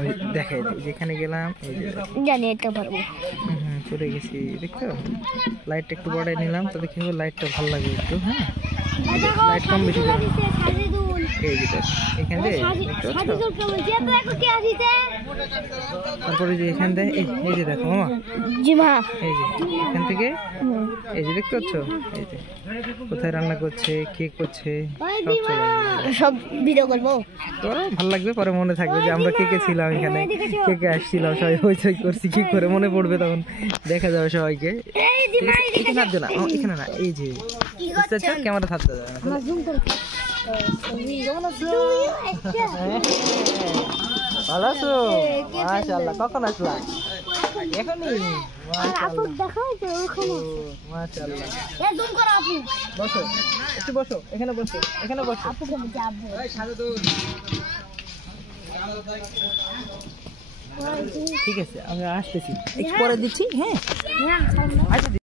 আমি দেখাই দিই, যেখানে গেলাম এই যে জানি এটা পারবো। চলে গেছি, দেখছো লাইটটা একটু বাড়াই নিলাম, তো দেখি লাইটটা ভালো লাগে একটু। হ্যাঁ, লাইট কম বেশি করে এই যে এখান দিয়ে তারপরে যে এখান দিয়ে এই যে দেখো মামা, জি মা, এই যে এখান থেকে এই যে দেখতে পাচ্ছ, এই যে কোথায় রান্না করছে, কে করছে, সব চলে আসবে। সব ভিডিও করবো, তো ভালো লাগবে, পরে মনে থাকবে যে আমরা কে কে ছিলাম এখানে, কে কে আসছিলাম, সবাই হইচই করছি, কি করে মনে পড়বে, তখন দেখা যাবে সবাইকে। এখানে থাকবে না, এখানে না, এই যে ক্যামেরা থাকতে যাবে না। ভালো আছো? মাশাআল্লাহ, কখন আসলা? এখনই? মাশাআল্লাহ, বসো, একটু বসো, এখানে বসো, এখানে বসো। ঠিক আছে, আমি আসতেছি, একটু পরে দিচ্ছি। হ্যাঁ, আচ্ছা।